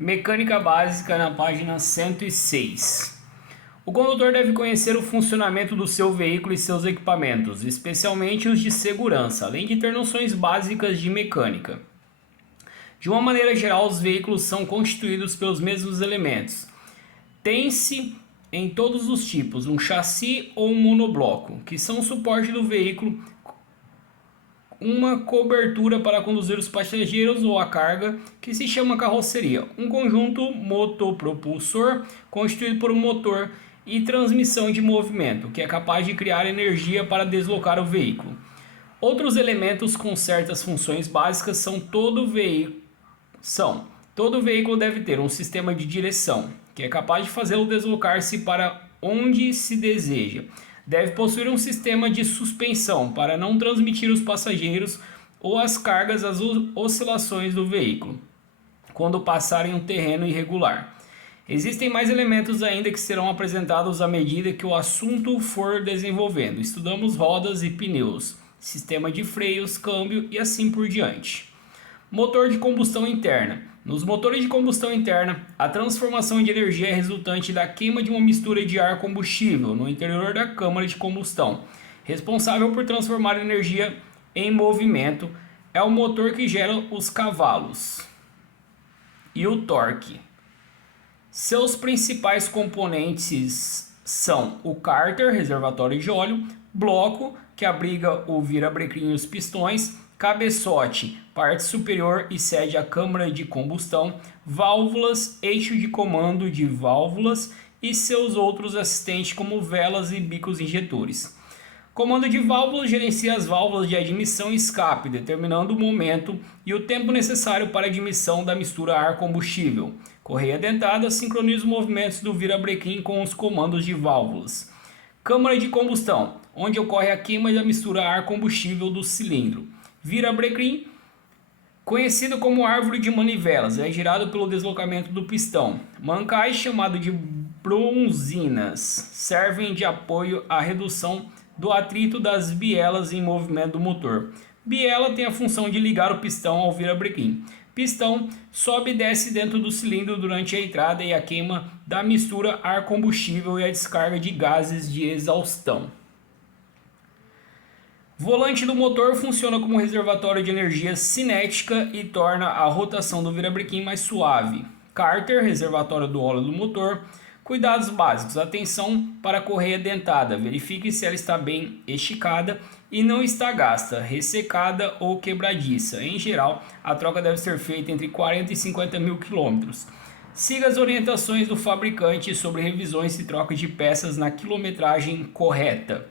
Mecânica básica na página 106. O condutor deve conhecer o funcionamento do seu veículo e seus equipamentos, especialmente os de segurança, além de ter noções básicas de mecânica. De uma maneira geral, os veículos são constituídos pelos mesmos elementos. Tem-se em todos os tipos um chassi ou um monobloco, que são o suporte do veículo, uma cobertura para conduzir os passageiros ou a carga, que se chama carroceria, um conjunto motopropulsor constituído por um motor e transmissão de movimento, que é capaz de criar energia para deslocar o veículo. Outros elementos com certas funções básicas todo veículo deve ter um sistema de direção, que é capaz de fazê-lo deslocar-se para onde se deseja. Deve possuir um sistema de suspensão para não transmitir os passageiros ou as cargas às oscilações do veículo quando passarem um terreno irregular. Existem mais elementos ainda que serão apresentados à medida que o assunto for desenvolvendo. Estudamos rodas e pneus, sistema de freios, câmbio e assim por diante. Motor de combustão interna. Nos motores de combustão interna, a transformação de energia é resultante da queima de uma mistura de ar combustível no interior da câmara de combustão. Responsável por transformar energia em movimento, é o motor que gera os cavalos e o torque. Seus principais componentes são o cárter, reservatório de óleo, bloco, que abriga o virabrequim e os pistões, cabeçote, parte superior e sede à câmara de combustão, válvulas, eixo de comando de válvulas e seus outros assistentes como velas e bicos injetores. Comando de válvulas gerencia as válvulas de admissão e escape, determinando o momento e o tempo necessário para a admissão da mistura ar-combustível. Correia dentada sincroniza os movimentos do virabrequim com os comandos de válvulas. Câmara de combustão, onde ocorre a queima da mistura ar-combustível do cilindro. Virabrequim, conhecido como árvore de manivelas, é girado pelo deslocamento do pistão. Mancais, chamado de bronzinas, servem de apoio à redução do atrito das bielas em movimento do motor. Biela tem a função de ligar o pistão ao virabrequim. Pistão sobe e desce dentro do cilindro durante a entrada e a queima da mistura ar-combustível e a descarga de gases de exaustão. Volante do motor funciona como reservatório de energia cinética e torna a rotação do virabrequim mais suave. Cárter, reservatório do óleo do motor. Cuidados básicos: atenção para a correia dentada, verifique se ela está bem esticada e não está gasta, ressecada ou quebradiça. Em geral, a troca deve ser feita entre 40 e 50 mil quilômetros. Siga as orientações do fabricante sobre revisões e troca de peças na quilometragem correta.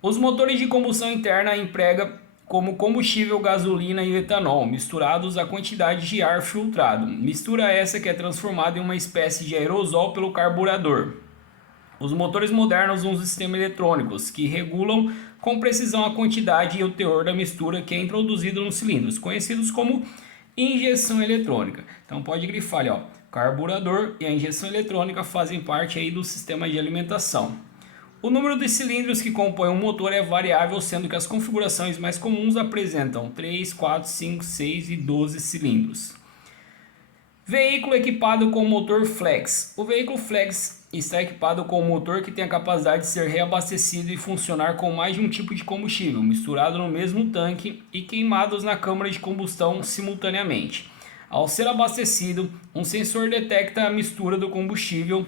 Os motores de combustão interna empregam como combustível gasolina e etanol, misturados à quantidade de ar filtrado. Mistura essa que é transformada em uma espécie de aerosol pelo carburador. Os motores modernos usam sistemas eletrônicos que regulam com precisão a quantidade e o teor da mistura que é introduzida nos cilindros, conhecidos como injeção eletrônica. Então pode grifar ali, ó, carburador e a injeção eletrônica fazem parte aí do sistema de alimentação. O número de cilindros que compõem um motor é variável, sendo que as configurações mais comuns apresentam 3, 4, 5, 6 e 12 cilindros. Veículo equipado com motor flex. O veículo flex está equipado com um motor que tem a capacidade de ser reabastecido e funcionar com mais de um tipo de combustível, misturado no mesmo tanque e queimados na câmara de combustão simultaneamente. Ao ser abastecido, um sensor detecta a mistura do combustível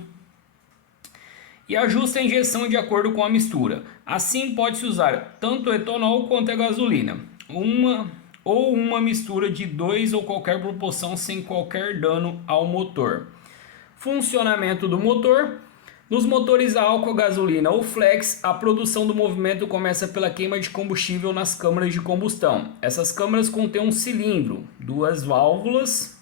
e ajusta a injeção de acordo com a mistura. Assim, pode-se usar tanto o etanol quanto a gasolina, uma mistura de dois ou qualquer proporção sem qualquer dano ao motor. Funcionamento do motor. Nos motores a álcool, gasolina ou flex, a produção do movimento começa pela queima de combustível nas câmaras de combustão. Essas câmaras contêm um cilindro, duas válvulas,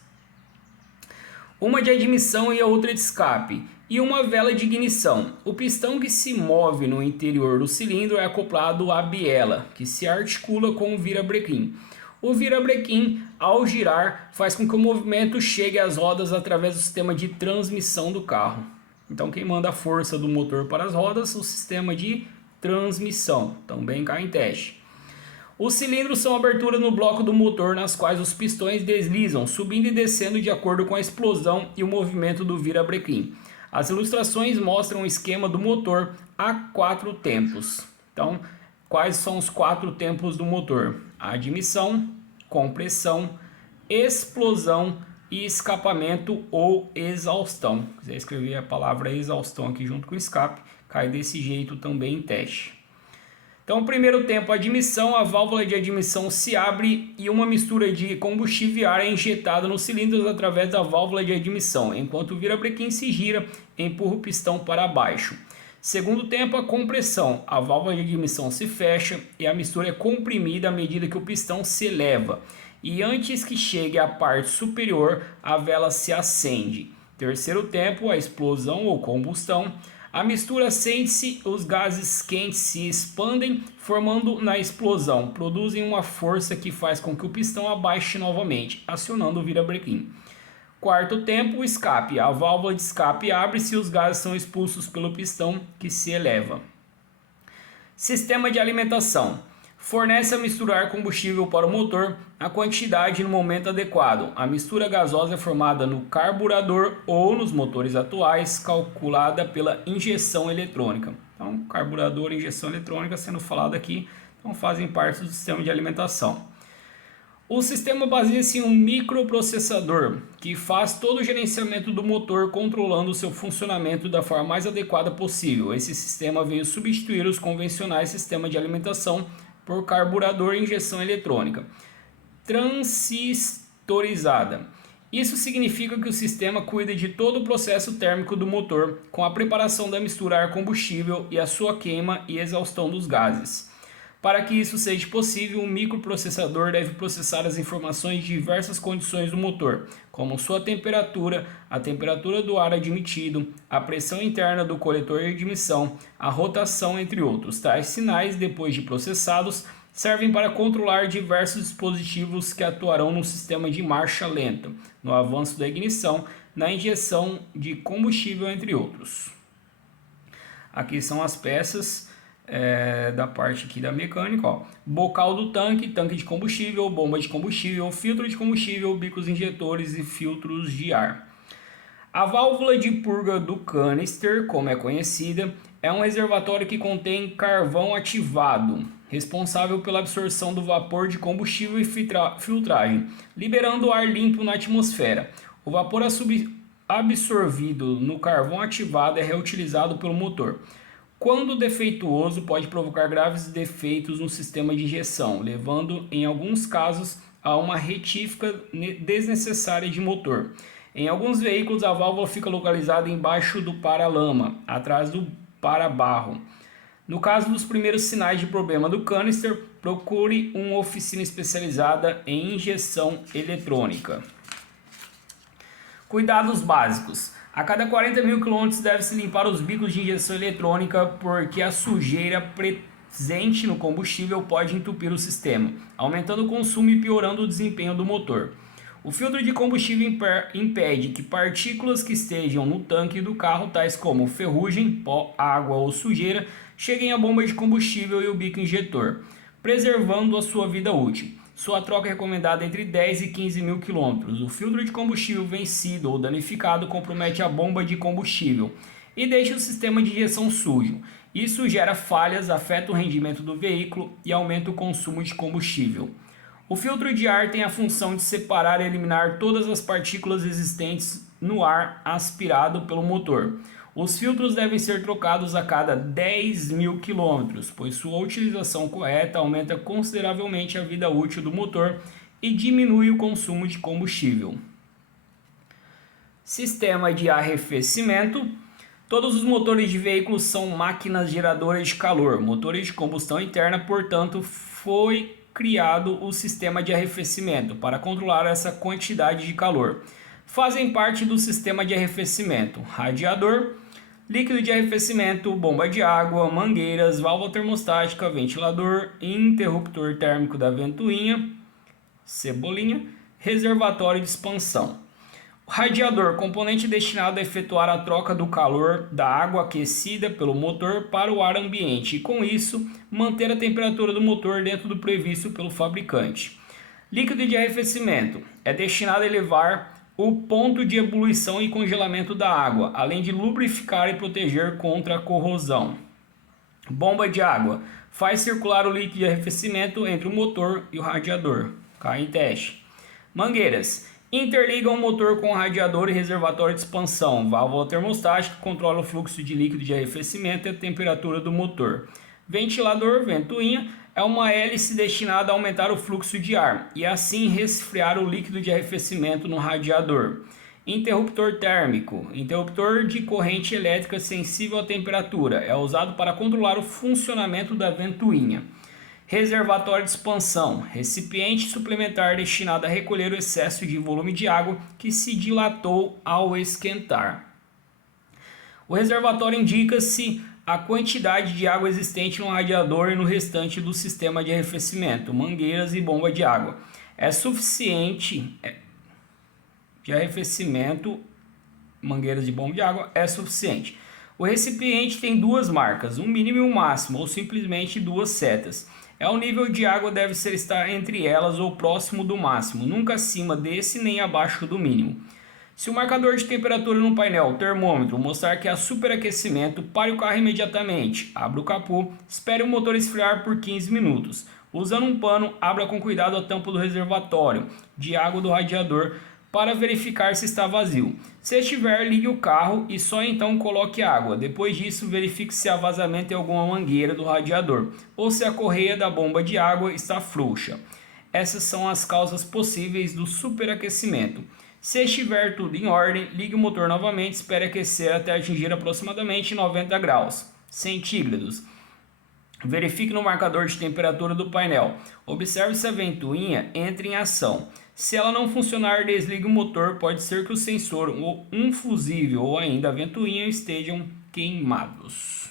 uma de admissão e a outra de escape, e uma vela de ignição. O pistão que se move no interior do cilindro é acoplado à biela, que se articula com o virabrequim. O virabrequim, ao girar, faz com que o movimento chegue às rodas através do sistema de transmissão do carro. Então quem manda a força do motor para as rodas? O sistema de transmissão, também cai em teste. Os cilindros são aberturas no bloco do motor nas quais os pistões deslizam, subindo e descendo de acordo com a explosão e o movimento do virabrequim. As ilustrações mostram o esquema do motor a 4 tempos. Então, quais são os 4 tempos do motor? Admissão, compressão, explosão e escapamento ou exaustão. Se quiser escrever a palavra exaustão aqui junto com escape, cai desse jeito também em teste. Então, o primeiro tempo, admissão, a válvula de admissão se abre e uma mistura de combustível e ar é injetada nos cilindros através da válvula de admissão, enquanto o virabrequim se gira e empurra o pistão para baixo. Segundo tempo, a compressão, a válvula de admissão se fecha e a mistura é comprimida à medida que o pistão se eleva. E antes que chegue à parte superior, a vela se acende. Terceiro tempo, a explosão ou combustão. A mistura acende-se, os gases quentes se expandem, formando na explosão. Produzem uma força que faz com que o pistão abaixe novamente, acionando o virabrequim. Quarto tempo, o escape. A válvula de escape abre-se e os gases são expulsos pelo pistão que se eleva. Sistema de alimentação. Fornece a misturar combustível para o motor a quantidade no momento adequado. A mistura gasosa é formada no carburador ou nos motores atuais, calculada pela injeção eletrônica. Então, carburador e injeção eletrônica sendo falado aqui, então fazem parte do sistema de alimentação. O sistema baseia-se em um microprocessador que faz todo o gerenciamento do motor, controlando o seu funcionamento da forma mais adequada possível. Esse sistema veio substituir os convencionais sistemas de alimentação por carburador e injeção eletrônica transistorizada. Isso significa que o sistema cuida de todo o processo térmico do motor, com a preparação da mistura ar-combustível e a sua queima e exaustão dos gases. Para que isso seja possível, um microprocessador deve processar as informações de diversas condições do motor, como sua temperatura, a temperatura do ar admitido, a pressão interna do coletor de admissão, a rotação, entre outros. Tais sinais, depois de processados, servem para controlar diversos dispositivos que atuarão no sistema de marcha lenta, no avanço da ignição, na injeção de combustível, entre outros. Aqui são as peças da parte aqui da mecânica, ó. Bocal do tanque, tanque de combustível, bomba de combustível, filtro de combustível, bicos injetores e filtros de ar. A válvula de purga do canister, como é conhecida, é um reservatório que contém carvão ativado, responsável pela absorção do vapor de combustível e filtragem, liberando o ar limpo na atmosfera. O vapor absorvido no carvão ativado é reutilizado pelo motor. Quando defeituoso, pode provocar graves defeitos no sistema de injeção, levando, em alguns casos, a uma retífica desnecessária de motor. Em alguns veículos, a válvula fica localizada embaixo do para-lama, atrás do para-barro. No caso dos primeiros sinais de problema do canister, procure uma oficina especializada em injeção eletrônica. Cuidados básicos. A cada 40 mil km deve-se limpar os bicos de injeção eletrônica, porque a sujeira presente no combustível pode entupir o sistema, aumentando o consumo e piorando o desempenho do motor. O filtro de combustível impede que partículas que estejam no tanque do carro, tais como ferrugem, pó, água ou sujeira, cheguem à bomba de combustível e o bico injetor, preservando a sua vida útil. Sua troca é recomendada entre 10 e 15 mil quilômetros. O filtro de combustível vencido ou danificado compromete a bomba de combustível e deixa o sistema de injeção sujo. Isso gera falhas, afeta o rendimento do veículo e aumenta o consumo de combustível. O filtro de ar tem a função de separar e eliminar todas as partículas existentes no ar aspirado pelo motor. Os filtros devem ser trocados a cada 10 mil quilômetros, pois sua utilização correta aumenta consideravelmente a vida útil do motor e diminui o consumo de combustível. Sistema de arrefecimento. Todos os motores de veículos são máquinas geradoras de calor, motores de combustão interna, portanto, foi criado o sistema de arrefecimento para controlar essa quantidade de calor. Fazem parte do sistema de arrefecimento radiador, líquido de arrefecimento, bomba de água, mangueiras, válvula termostática, ventilador, interruptor térmico da ventoinha, cebolinha, reservatório de expansão. Radiador, componente destinado a efetuar a troca do calor da água aquecida pelo motor para o ar ambiente e, com isso, manter a temperatura do motor dentro do previsto pelo fabricante. Líquido de arrefecimento é destinado a elevar o ponto de ebulição e congelamento da água, além de lubrificar e proteger contra a corrosão. Bomba de água faz circular o líquido de arrefecimento entre o motor e o radiador. Cai em teste. Mangueiras interligam o motor com o radiador e reservatório de expansão. Válvula termostática controla o fluxo de líquido de arrefecimento e a temperatura do motor. Ventilador, ventoinha, é uma hélice destinada a aumentar o fluxo de ar e assim resfriar o líquido de arrefecimento no radiador. Interruptor térmico, interruptor de corrente elétrica sensível à temperatura, é usado para controlar o funcionamento da ventoinha. Reservatório de expansão, recipiente suplementar destinado a recolher o excesso de volume de água que se dilatou ao esquentar. O reservatório indica-se a quantidade de água existente no radiador e no restante do sistema de arrefecimento, mangueiras e bomba de água. É suficiente de arrefecimento, mangueiras de bomba de água é suficiente. O recipiente tem duas marcas, um mínimo e um máximo, ou simplesmente duas setas. O nível de água deve estar entre elas ou próximo do máximo, nunca acima desse nem abaixo do mínimo. Se o marcador de temperatura no painel, o termômetro, mostrar que há superaquecimento, pare o carro imediatamente, abra o capô, espere o motor esfriar por 15 minutos. Usando um pano, abra com cuidado a tampa do reservatório de água do radiador para verificar se está vazio. Se estiver, ligue o carro e só então coloque água. Depois disso, verifique se há vazamento em alguma mangueira do radiador ou se a correia da bomba de água está frouxa. Essas são as causas possíveis do superaquecimento. Se estiver tudo em ordem, ligue o motor novamente e espere aquecer até atingir aproximadamente 90 graus centígrados. Verifique no marcador de temperatura do painel. Observe se a ventoinha entra em ação. Se ela não funcionar, desligue o motor. Pode ser que o sensor ou um fusível ou ainda a ventoinha estejam queimados.